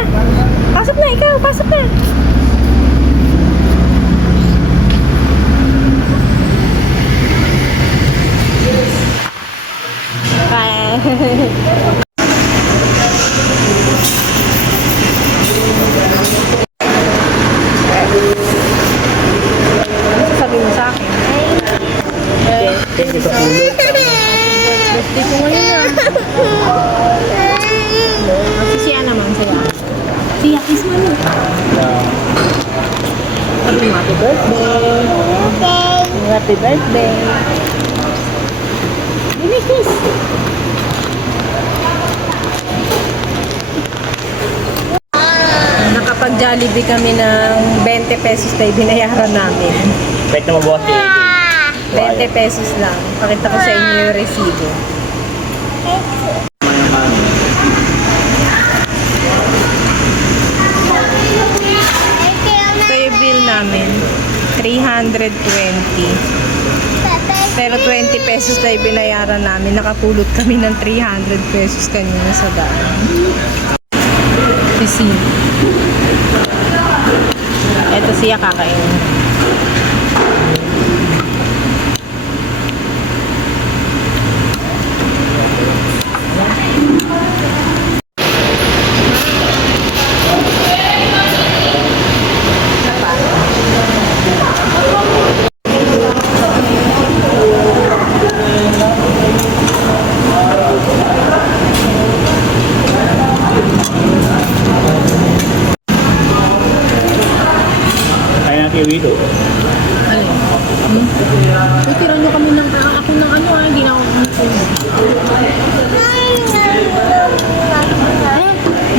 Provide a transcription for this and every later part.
na. Pasok na, ikaw. Pasok na. Bye. Ano sasabihin mo sa akin? Thank you sa pulot. Birthday ko ngayon ah. Siya naman sa'yo. Siya, kiss mo na. Sabi mo, happy birthday. Happy birthday. Baby, kiss. Nakapag-Jollibee kami ng 20 pesos na binayaran namin. Pwede na mabuhat si 20 pesos lang. Pakita ko sa inyo yung resibo. Ito yung bill namin. 320. Pero 20 pesos na yung binayaran namin. Nakapulot kami ng 300 pesos kanina sa daan. Sisi. Ito siya kakainin. Kaya natin yung dito. Alin? Tira nyo kami ng ako ng ano ah, hindi na ako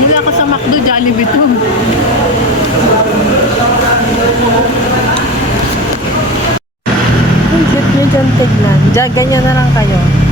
mula ka sa McDo, Jollibee to. Ang cute nyo dyan tignan. Ganyan na lang kayo.